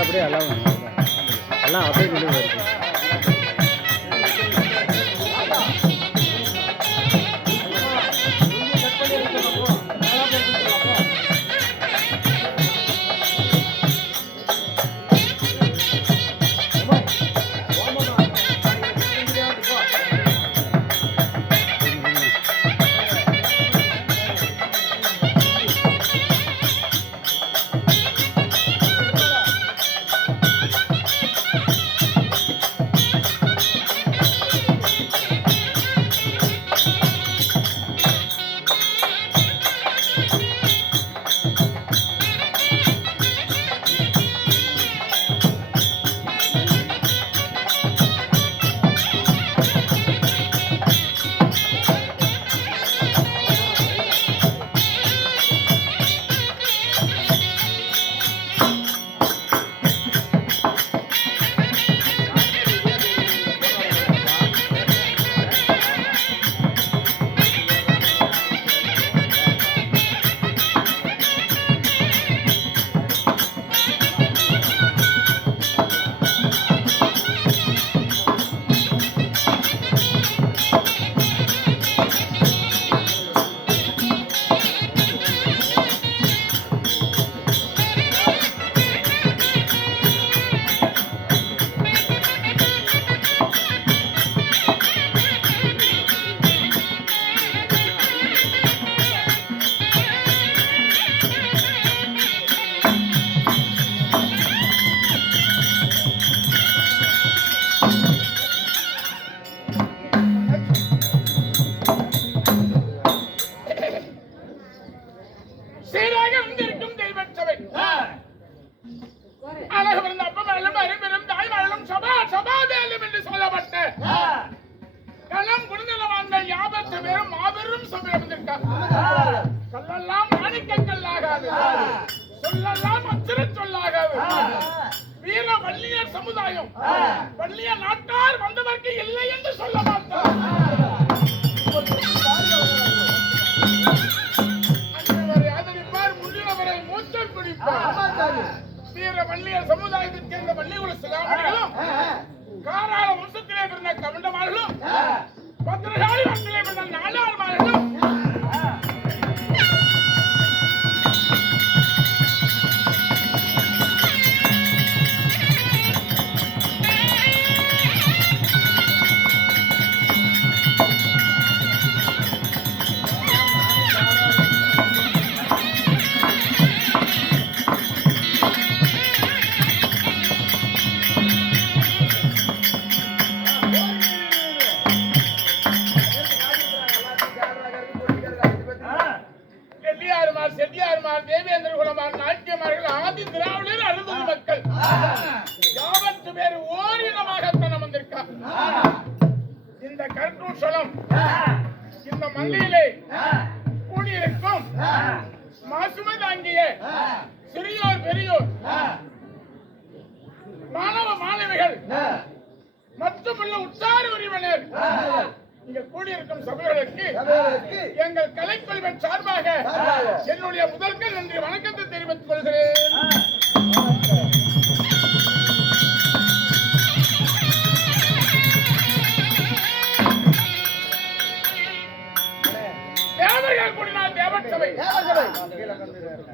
அப்படியே எல்லாம் எல்லாம் அப்படியே கொண்டு வருது வீர வள்ளியர் சமுதாயத்தைச் சேர்ந்த வள்ளியுல சிலாமணிகளும் காராள வம்சத்திலே பிறந்த கவண்டமார்களும் பத்திரகாளி வம்சத்திலே செட்டியாருமார் செட்டியாருமார் தேவேந்திர குலமார் நாட்டியமார்கள் ஆதி திராவிடர் அறுபது மக்கள். யாவற்று பேர் ஓரினமாகத்தான் வந்திருக்கா இந்த கருத்தூசலம் இந்த மல்லியிலே கூடியிருக்கும் மாசுமை தாங்கிய சிறியோர் பெரியோர் மாணவ மாணவிகள் மட்டுமல்ல உற்சார உரிமையினர் இங்க கூடியிருக்கும் சபைகளுக்கு எங்கள் கலைக்குழுவின் சார்பாக என்னுடைய முதல்கள் நன்றி வணக்கத்தை தெரிவித்துக் கொள்கிறேன். தேவர்கள் கூடினால் தேவசபை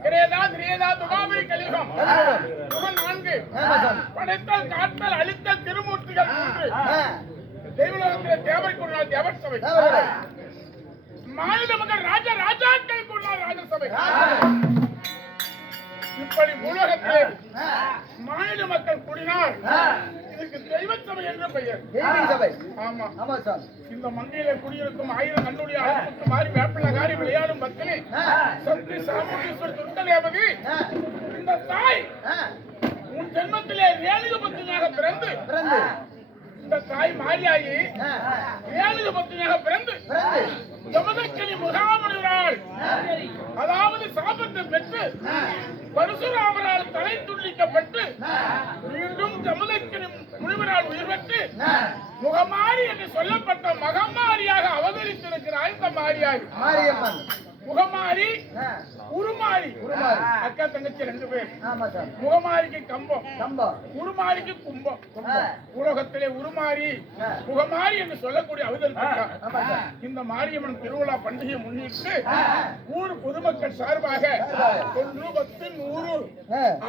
கிரேதா திரேதா துகாபரி கலியுகம். யுகம் நான்கு. படைத்தல் காத்தல் அழித்தல் திருமூர்த்திகள் மூன்று. தெய்வலோகத்திலே தேவை கூடினால் தேவசபை மாநில மக்கள் ராஜா ராஜாக்கள் கூடினால் ராஜசபை இப்படி உலகத்திலே மாநில மக்கள் கூடினால் இதுக்கு என்று பெயர். ஆமா. இந்த மங்கையில குடியிருக்கும் ஆயிரம் கண்ணுடைய மாறி வேப்பிள்ள காரி விளையாடும் பத்தினி சக்தி சாமுண்டீஸ்வர் துர்க்கதேவகி இந்த தாய் உன் ஜென்மத்திலே ரேணுக பத்தினியாக பிறந்து. இந்த தாய் மாரியாயி ரேணுக பத்தினியாக பிறந்து ஜமதக்கனி முகாமுனிவரால் அதாவது சாபத்தை பெற்று பரசுராமரால் தலை துண்டிக்கப்பட்டு மீண்டும் ஜமதக்கனி முனிவரால் உயிர் பெற்று முகமாரி என்று சொல்லப்பட்ட மகமாரியாக அவதரித்திருக்கிறார் இந்த மாரியாய். மாரியம்மன். முகமாரி உருமாறி. உருமாறி. அக்கா தங்கச்சி ரெண்டு பேர். முகமாரிக்கு கம்பம். கம்பம். உருமாரிக்கு கும்பம். உலகத்திலே உருமாறி. முகமாரி என்று சொல்லக்கூடிய அவதல். இந்த மாரியம்மன் திருவிழா பண்டிகையை முன்னிட்டு ஊர் பொதுமக்கள் சார்பாக ஒன்று பத்து நூறு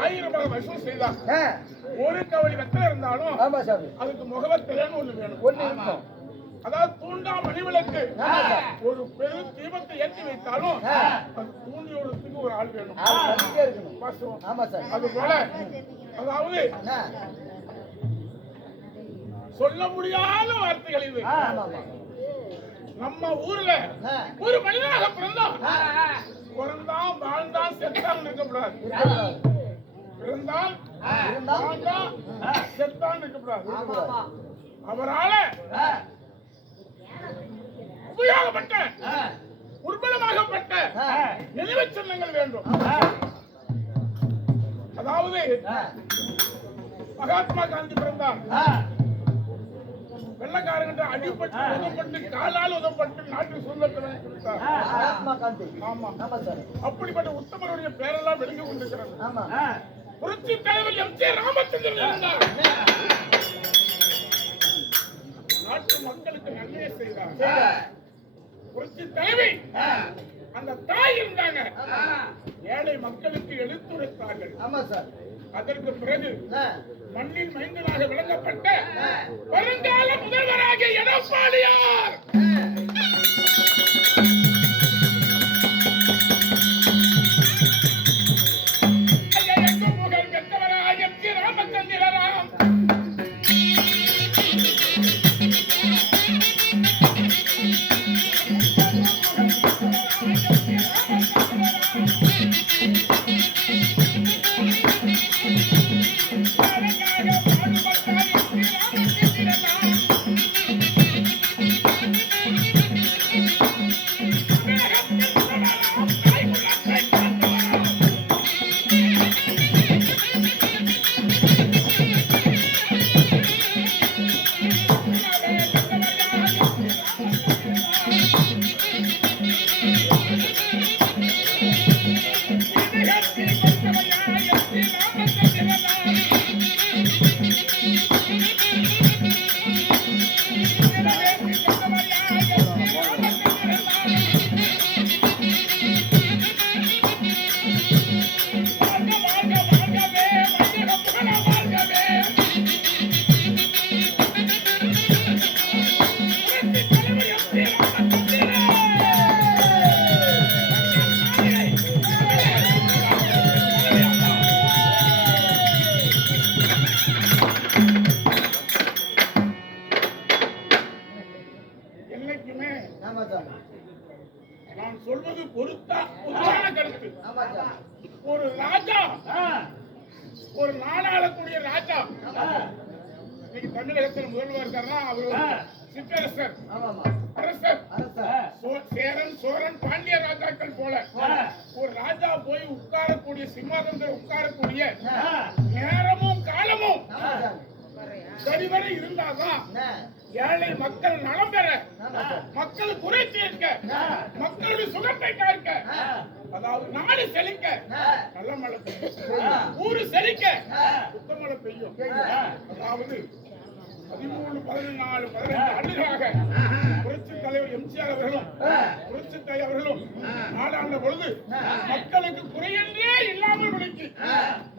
ஆயிரம் ரூபாய் வசூல் செய்தார். ஆ, ஒரு கவலி வெத்தலை இருந்தாலும் அதுக்கு முகவத்திலன்னு ஒண்ணு வேணும். ஒண்ணு இருக்கும். அதாவது தூண்டா மணிவிளக்கு. ஒரு பெரும் தீபத்தை ஏற்றி வைத்தாலும். அது தூண்டியோடத்துக்கு ஒரு ஆள் வேணும். அது போல அதாவது சொல்ல முடியாத வார்த்தைகள் இது. நம்ம ஊர்ல ஒரு மனிதனாக பிறந்தான் ஆ, பிறந்தான் வாழ்ந்தான் செத்தான் இருக்கக்கூடாது இருக்கக்கூடாது. பிறந்தான் வாழ்ந்தான் செத்தான் இருக்கக்கூடாது. அவரால உபயோகப்பட்ட ஆ, நினைவுச் சின்னங்கள் வேண்டும். அதாவது மகாத்மா காந்தி பிறந்தார். வெள்ளக்காரங்கிட்ட அடிபட்டு உதப்பட்டு காலால் உதப்பட்டு நாட்டு சுதந்திரத்தை வாங்கி கொடுத்தார் ஆமா. அப்படிப்பட்ட உத்தமருடைய பேரெல்லாம் வெளியே கொண்டிருக்கிறது. ஆமா. புரட்சி தலைவர் எம் ஜே ராமச்சந்திரன் இருந்தார். நாட்டு மக்களுக்கு நன்மையை செய்தார். புரட்சி தலைவி அந்த தாய் இருந்தாங்க ஏழை மக்களுக்கு எடுத்துரைத்தார்கள் ஆமா சார். அதற்கு பிறகு மண்ணின் மைந்தனாக விளங்கப்பட்ட வருங்கால முதல்வராகிய எடப்பாடியார் நேரமும் காலமும் சரிவர இருந்தாதான் ஏழை மக்கள் நலம் பெற மக்கள் குறை தீர்க்க மக்களுடைய சுகத்தை காக்க அதாவது நாடு செழிக்க. நல்ல மழை பெய்யும். ஊரு செழிக்க. சுத்த மழை பெய்யும். அதாவது பதிமூணு பதினாலு பதினைந்து ஆண்டுகளாக புரட்சி தலைவர் எம்ஜிஆர் அவர்களும் புரட்சி தாய் அவர்களும் நாடாண்ட பொழுது மக்களுக்கு குறையென்றே இல்லாமல் விளக்கி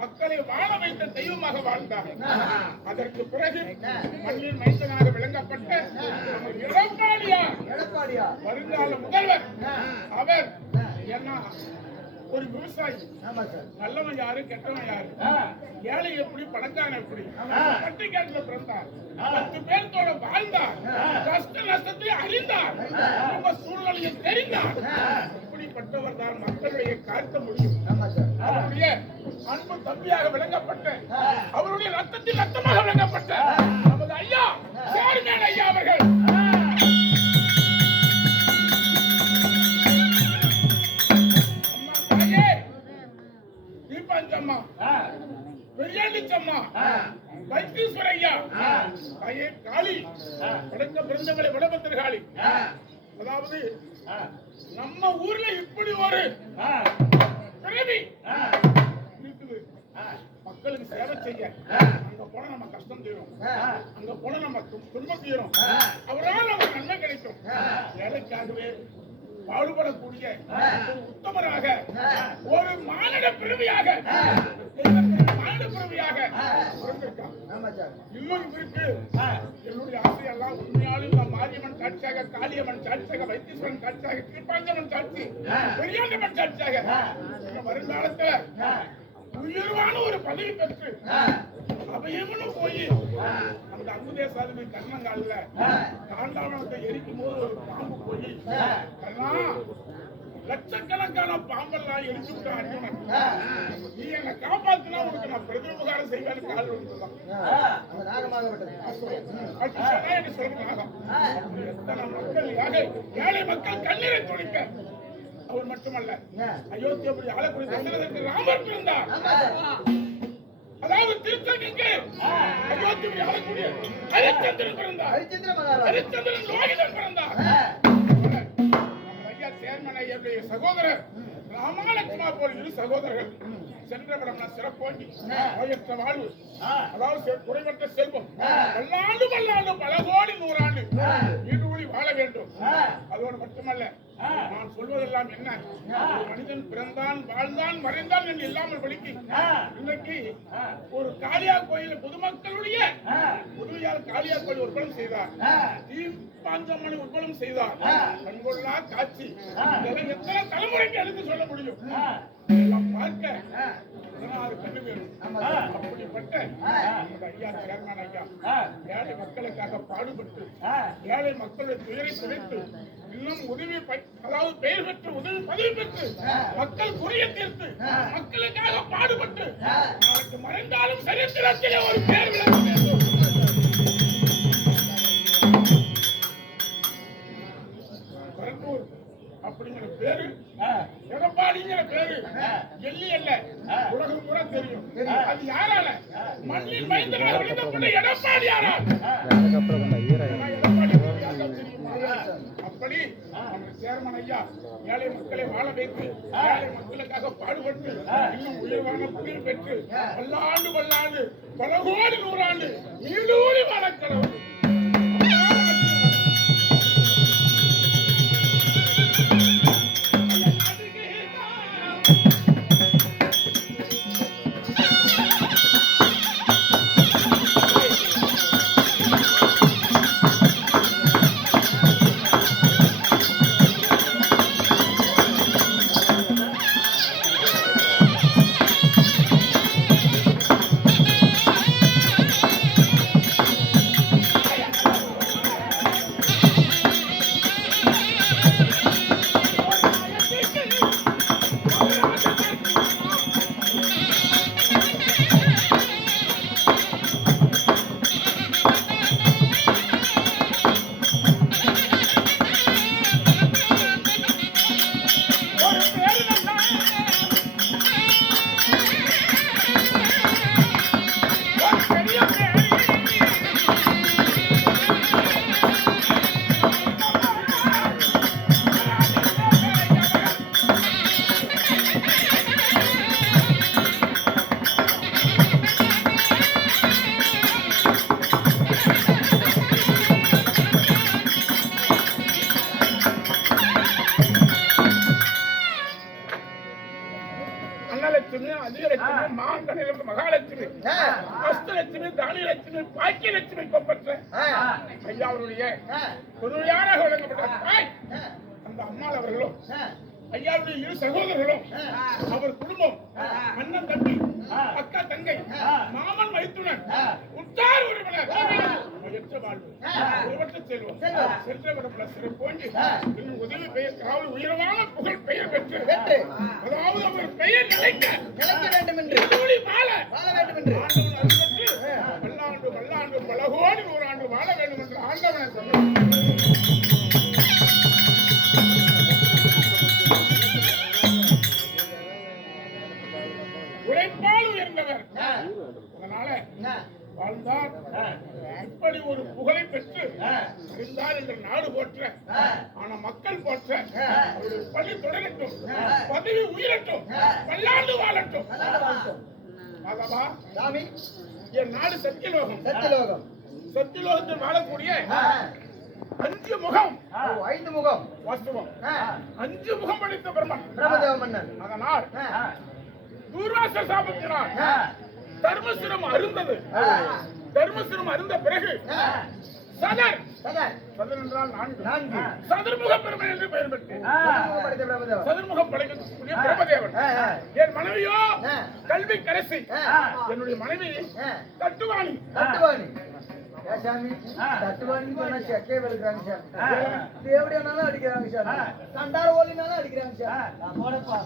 மக்களை வாழ வைத்த தெய்வமாக வாழ்ந்தார் அதற்கு பிறகு மண்ணின் மைந்தனாக விளங்கப்பட்ட எடப்பாடியார். எடப்பாடியா வருங்கால முதல்வர். அவர் என்ன ஒரு விவசாயி. நல்லவன் யாரு கெட்டவன் யாரு? ஏழை எப்படி பணக்காரன் எப்படி? பட்டிக்காட்டுல பிறந்தார் பத்து பேர்த்தோட வாழ்ந்தார் கஷ்ட நஷ்டத்தை அறிந்தார் குடும்ப சூழ்நிலையை தெரிந்தார் இப்படிப்பட்டவர் தான் மக்களுடைய காக்க முடியும். அவருடைய அன்பு தம்பியாக விளங்கப்பட்ட அவருடைய ரத்தத்தில் ரத்தமாக விளங்கப்பட்ட பெரியாண்டிச்சம்மா வைத்தீஸ்வர ஐயா தாயே காளி. படைத்த பிறந்தவளை வடபத்திர காளி. அதாவது நம்ம ஊர்ல இப்படி ஒரு பிறவி இருக்குது மக்களுக்கு சேவை செய்ய. அங்க போனா நம்ம கஷ்டம் தீரும். அங்க போனா நம்ம துன்பம் தீரும். அவரால் நமக்கு நன்மை கிடைக்கும். வேலைக்காகவே பாடுபடக்கூடிய உத்தமராக ஒரு மானிட பிறவியாக சார். இன்னும் இருக்கு என்னுடைய ஆசையெல்லாம் உண்மையாலும் மாரியம்மன் சாட்சியாக காளியம்மன் சாட்சியாக வைத்தீஸ்வரன் சாட்சியாக கீழ்பாஞ்சம்மன் சாட்சி பெரியாண்டம்மன் சாட்சியாக. வருங்காலத்துல உயர்வான ஒரு பதவி பெற்று அபயம்னு போய் அந்த அமுதேசாமி கண்ணங்கால்ல காண்டாவனத்தை எரிக்கும் போது ஒரு பாம்பு போய் கண்ணா லட்சக்கணக்கான பாம்பெல்லாம் எரிச்சு விட்ட அர்ஜுனன் நீ என்னை காப்பாத்தினா உனக்கு நான் பிரதிபகாரம் செய்வேன்னு கால் விழுந்துதான் எனக்கு சொல்றாங்க எத்தனை மக்கள் ஏழை மக்கள் கண்ணீரை துடிக்க அவர் மட்டுமல்ல அயோத்தி அப்படி ஆளக்கூடிய தசரதற்கு ராமர் பிறந்தார். அதாவது திருத்தணிக்கு அயோத்தி அப்படி ஆளக்கூடிய ஹரிச்சந்திரன் பிறந்தார். ஹரிச்சந்திரன் லோகிதன் பிறந்தார். ஐயாவுடைய சகோதரர் ராமாலட்சுமா போல் இரு சகோதரர்கள் சென்ற படம்னா சிறப்போங்கி நோயற்ற வாழ்வு. அதாவது குறைவற்ற செல்வம். பல்லாண்டு பல்லாண்டு பல கோடி நூறாண்டு. நீடூழி வாழ வேண்டும். அதோடு மட்டுமல்ல நான் சொல்வதெல்லாம் என்ன? மனிதன் பிறந்தான் வாழ்ந்தான் மறைந்தான் என்று இல்லாமல் வலிக்கு இன்னைக்கு ஒரு காளியா கோயில் பொதுமக்களுடைய உதவியால் காளியா கோயில் உற்பலம் செய்தார். தீபாஞ்சம்மனை உற்பலம் செய்தார். கண்கொள்ளா காட்சி. எத்தனை தலைமுறைக்கு எடுத்து சொல்ல முடியும்? பார்க்க பதினாறு கண்ணு வேணும். அப்படிப்பட்ட நமது ஐயா சேர்மன் ஐயா. ஏழை மக்களுக்காக பாடுபட்டு ஏழை மக்களுடைய துயரை துடைத்து இன்னும் உதவி அதாவது பெயர் பெற்று உதவி பதவி பெற்று மக்கள் குறைய தீர்த்து மக்களுக்காக பாடுபட்டு நாளைக்கு மறைந்தாலும் சரித்திரத்திலே ஒரு பேர் விளக்க அப்படிங்கிற பேரு. எடப்பாடிங்கிற பேரு. எள்ளி அல்ல. உலகம் பூரா தெரியும். அது யாரால? மண்ணில் மைந்தனாக விழுந்தப்பட்ட எடப்பாடி யாரா? அப்படி சேர்மன் ஐயா ஏழை மக்களை வாழ வைத்து ஏழை மக்களுக்காக பாடுபட்டு இன்னும் உயர்வான புயல் பெற்று பல்லாண்டு பல்லாண்டு பல கோடி நூறாண்டு நீடூழி வாழ கடவுள் மாங்கனிலம் மகாலட்சுமி அஷ்டலட்சுமி தானியலட்சுமி பாக்கியலட்சுமி கொப்பற்ற ஐயா அவருடைய பொதுமையாக வழங்கப்பட்ட தாய் அந்த அம்மாள் அவர்களும் ஐயாவுடைய இரு சகோதரர்களும் அவர் குடும்பம் அண்ணன் தம்பி அக்கா தங்கை மாமன் மைத்துனன் உற்றார் உறவினர் எற்ற வாழ்வு உருவற்ற செல்வம் சென்ற விடப்பட சிறப்போங்கி இன்னும் உதவி பெயர் காவல் உயரமான புகழ் பெயர் பெற்று அதாவது அவர் பெயர் நிலைக்க நிலைக்க வேண்டும் என்று பல்லாண்டு பல்லாண்டு பல கோடி நூறாண்டு வாழ வேண்டும் என்று ஆண்டவனை சொன்னார் உழைப்பால் உயர்ந்தவர் அதனால வாழ்ந்தார் இப்படி ஒரு புகழை பெற்று இருந்தால் இந்த நாடு போற்ற ஆனா மக்கள் போற்ற அவருடைய தொடரட்டும் பதவி உயிரட்டும் பல்லாண்டு வாழட்டும் ஆகவா சாமி என் நாடு சத்தியலோகம். சத்தியலோகம். சத்தியலோகத்தில் வாழக்கூடிய அஞ்சு முகம். ஐந்து முகம். வாஸ்தவம். அஞ்சு முகம் படைத்த பிரம்மன். பிரம்மதேவ மன்னன். அதனால் தூர்வாச சாபத்தினால் தர்மசிரம் அருந்தது. தர்மசிரம் அருந்த பிறகு. சதர். சதர், சதர் என்றால் நான்கு. நான்கு. சதுர்முக பெருமை என்று பெயர் பெற்று. பிரம்மதேவ படைத்த பிரம்மதேவன். சதுர்முகம் படைக்கக்கூடிய பிரம்மதேவன். என் மனைவியோ. கல்வி கரசி. என்னுடைய மனைவி. தட்டுவாணி. தட்டுவாணி. சாமி தட்டுவாணின்னு சொன்னா செக்கே வெளுக்கிறாங்க சார். தேவடி வேணாலும் அடிக்கிறாங்க சார். கண்டார ஓலினாலும் அடிக்கிறாங்க சார். நான் போடப்பா.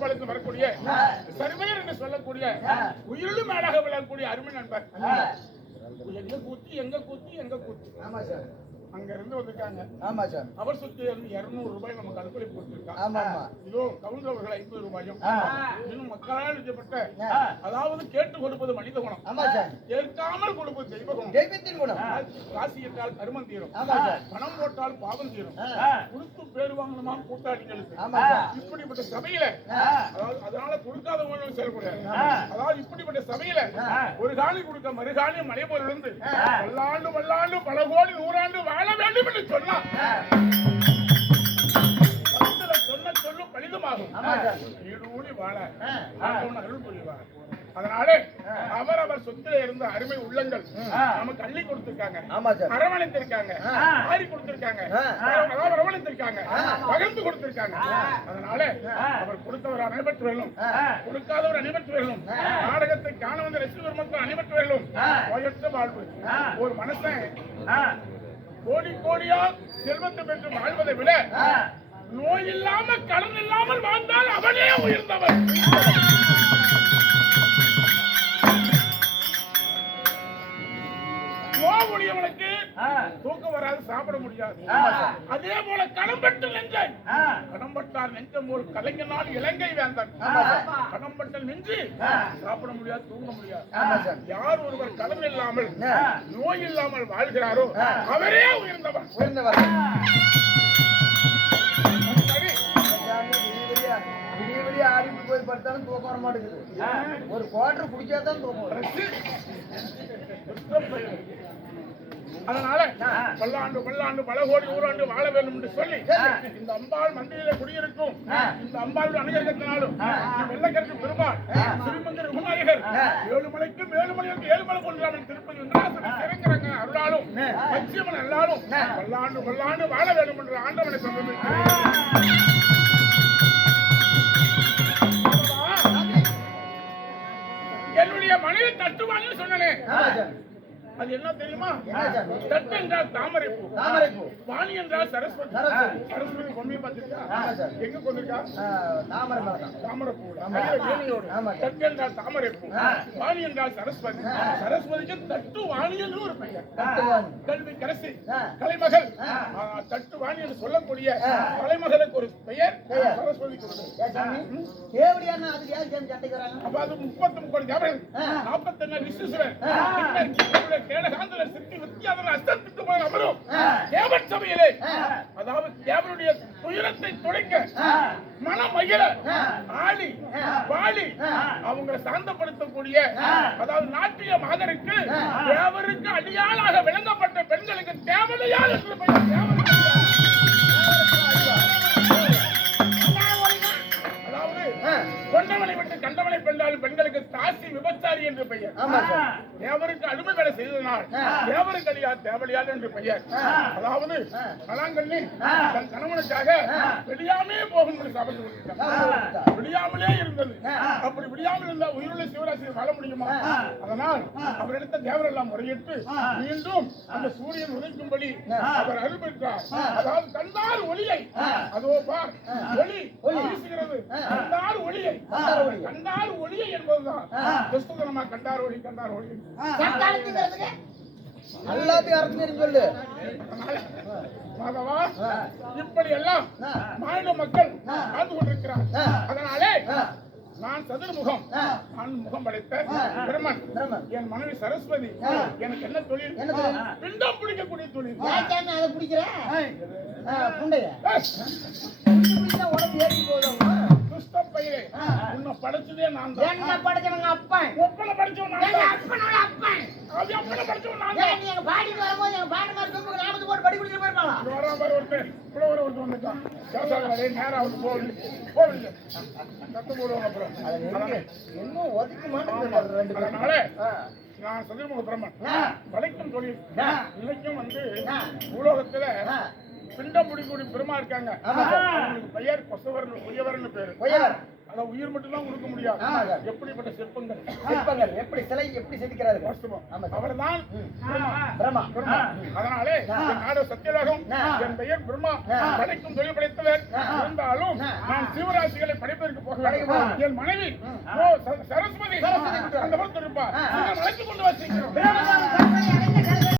புதுப்பாளையத்தில் வரக்கூடிய ஆ. சர்வையர் என்று சொல்லக்கூடிய. உயிரிலும் மேலாக விளங்கக்கூடிய அருமை நண்பர். எங்க கூத்தி எங்க கூத்தி எங்க கூத்தி ஆமா சார் அங்க இருந்து வந்திருக்காங்க ஆமா சார். அவர் சொத்து இருந்து இருநூறு ரூபாய் நமக்கு அனுப்பி கொடுத்திருக்காங்க ஆமா ஆமா. இதோ ஐம்பது ரூபாயும். ஆ. இன்னும் மக்களால் எழுதப்பட்ட ஆ. அதாவது கேட்டு கொடுப்பது மனித குணம். ஆமா சார். கேட்காமல் கொடுப்பது தெய்வ குணம். தெய்வத்தின் குணம். ராசி என்றால் கருமம் தீரும். ஆமா சார். பணம் போட்டால் பாவம் தீரும். கொடுத்து பேர் வாங்கணுமா கூட்டாளிகளுக்கு? ஆமா இப்படிப்பட்ட சபையில. அதாவது அதனால கொடுக்காதவங்களும் செயல்படாது ஆ. அதாவது இப்படிப்பட்ட சபையில. ஒரு காலி கொடுக்க மறுகாலி மலை போல் இருந்து. பல்லாண்டு பல்லாண்டு பல கோடி நூறாண்டு வாழ வேண்டும் என்று சொன்னா ஆ. பக்தரை சொன்ன சொல்லும் பலிதமாகும். ஈடூடி வாழ. அருள் புரிவார். அதனால அவர் அவர் சொத்துல இருந்த அருமை உள்ளங்கள் நமக்கு அள்ளி கொடுத்திருக்காங்க. அரவணைத்திருக்காங்க. ஆறி கொடுத்திருக்காங்க. அரவணைத்திருக்காங்க. பகிர்ந்து கொடுத்திருக்காங்க. அதனால அவர் கொடுத்தவர் அனைவற்றவர்களும் ஆ. கொடுக்காதவர் அனைவற்றவர்களும் நாடகத்தை காண வந்த ரசிகர் மக்கள் அனைவற்றவர்களும் நோயற்ற வாழ்வு. ஒரு மனுஷன் கோடி கோடியா செல்வத்தை பெற்று வாழ்வதை விட நோய் இல்லாம கடன் இல்லாமல் வாழ்ந்தால் அவனே உயர்ந்தவன். நோவுடையவனுக்கு தூக்கம் வராது சாப்பிட முடியாது. அதே போல கடம்பட்டு நெஞ்சை கடம்பட்டார் நெஞ்சம் போல் கலைஞனால் இலங்கை வேந்தன். கடம்பட்ட நெஞ்சு. சாப்பிட முடியாது தூங்க முடியாது. யார் ஒருவர் கடன் இல்லாமல். நோய் இல்லாமல் வாழ்கிறாரோ அவரே உயர்ந்தவர். விடிய ஆடிட்டு போய் படுத்தாலும் தூக்கம் வர மாட்டேங்குது ஒரு குவார்டர் குடிச்சாதான் தூக்கம் அதனால பல்லாண்டு பல்லாண்டு பல கோடி ஊராண்டு வாழ வேண்டும் என்று சொல்லி இந்த அம்பாள் மந்திரியில குடியிருக்கும் இந்த அம்பாளுடைய அனுகிரகத்தினாலும் வெள்ளக்கருக்கு பெருமாள் திருமங்கர் விநாயகர் ஏழுமலைக்கு ஏழுமலைக்கு ஏழுமலை கொண்டாடும் திருப்பதி சிறங்கிறங்க அருளாலும் பச்சியம்மன் அருளாலும் பல்லாண்டு பல்லாண்டு வாழ வேண்டும் என்று ஆண்டவனை சொல்லுங்கள் என்னுடைய மனைவி தட்டுவான்னு சொன்னனே. அது என்ன தெரியுமா? என்ன? தட்டு என்றால் தாமரை பூ. தாமரைப்பூ வாணி என்றால் சரஸ்வதி. சரஸ்வதி. பொம்மையை பார்த்திருக்கா. எங்க கொண்டிருக்கா? தாமரை தாமரை பூ. தட்டு என்றால் தாமரை பூ. வாணி என்றால் சரஸ்வதி. சரஸ்வதிக்கு தட்டு வாணி என்று ஒரு பெயர். கல்வி கரசி. கலைமகள். தட்டு வாணி என்று சொல்லக்கூடிய. கலைமகளுக்கு ஒரு பெயர். சரஸ்வதிக்கு தேவடியானா அதுக்கு சாமி சண்டைக்கு வராங்க? அப்ப அது முப்பத்தி முப்பது தேவர்கள் ஆ. நாற்பத்தெண்ணு விஸ்வசுரன் ஆ. பின்னர் கேடகாந்தரன் சிற்பி வித்தியாதரன் அஸ்தத்துக்கு போய் அமரும் ஆ. தேவன் சபையிலே ஆ. அதாவது தேவனுடைய துயரத்தை துடைக்க ஆ. மனம் மகிழ ஆ. ஆளி ஆ. வாளி ஆ. அவங்களை சாந்தப்படுத்தக்கூடிய ஆ. அதாவது நாட்டிய மாதருக்கு. தேவருக்கு அடியாளாக விளங்கப்பட்ட பெண்களுக்கு தேவதையால் என்று பெயர் தேவருக்கு அதாவது ஆ. கொண்டவனை விட்டு கண்டவனை பெண்டாலும் பெண்களுக்கு தாசி விபச்சாரி என்று பெயர் தேவருக்கு அடிமை வேலை செய்ததனால். தேவருக்கு தேவடியார் என்று பெயர். அதாவது. கலாங்கண்ணி. தன் கணவனுக்காக. வெளியாமே போகும் என்று. விடியாமலே இருந்தது. அப்படி விடியாமல் இருந்தா உயிருள்ள சிவராசிரியர் வாழ முடியுமா. அதனால் அவர் எடுத்த தேவரெல்லாம் முறையிட்டு மீண்டும் அந்த சூரியன் உதிக்கும்படி. அவர் ஆ. அதாவது கண்டார் ஒளியை. அதோ பார். ஒளி. வீசுகிறது கண்டார் ஒளியை. கண்டார் ஒளியை என்பதுதான் ஆ. கிறிஸ்துவ நம்ம கண்டார் ஒளி கண்டார் ஒளி சக்காலத்துங்கிறதுக்கு எல்லாத்தையும் அர்த்தம் சொல்லு மாதவா. இப்படி எல்லாம். மாநில மக்கள். வாழ்ந்து கொண்டிருக்கிறார். அதனாலே. நான் சதுர்முகம். நான் முகம் படைத்த. பிரம்மன். என் மனைவி சரஸ்வதி. எனக்கு என்ன தொழில்? பிண்டம் பிடிக்கக்கூடிய தொழில் அதை பிடிக்கிற ஆ, புண்டைய ஏய், உடம்பு ஏறி போதும் துஷ்ட பையலே உன்னை படைச்சதே நான் தான். என்ன படைச்சவங்க அப்பன். ஒப்பனை படிச்சவன் நான் எங்க தான். அப்பனோட அப்பன். அது ஒப்பனை படிச்சவன் நான் தான். நீ எங்க பாட்டிட்டு வரும்போது எங்க பாட்டு மாதிரி சொம்புக்கு நாமத்து போட்டு படி குடிக்கிற போயிருப்பாங்களா வரா பாரு ஒருத்தன் புலவர் ஒருத்தன் வந்துட்டான். பேசாத நேரா அவருக்கு போகல போகல போடுவாங்க அப்புறம். இன்னும் ஒதுக்க ரெண்டு அதனால. நான் சதுர்முக பிரம்மன். படைக்கும் தொழில். இன்னைக்கும் வந்து. உலோகத்துல முடிக்கூடிய பெருமா இருக்காங்க பெயர் கொசவர் உயவர்னு பேரு பொய்யவர் அத உயிர் மட்டும் தான் கொடுக்க முடியாது. எப்படிப்பட்ட சிற்பங்கள் சிற்பங்கள் எப்படி சிலை எப்படி செதுக்கிறாரு வாஸ்தவம் ஆமா சார். அவர்தான் ம். பிரம்மா. பிரம்மா. அதனாலே. என் நாடு சத்தியலோகம். என் பெயர் பிரம்மா. படைக்கும் தொழில் படைத்தவர். இருந்தாலும். நான் சிவராசிகளை படைப்பதற்கு போக. என் மனைவி சரஸ்வதி. அந்த புறத்து இருப்பா ஆ. நீங்கள் அழைத்துக் கொண்டு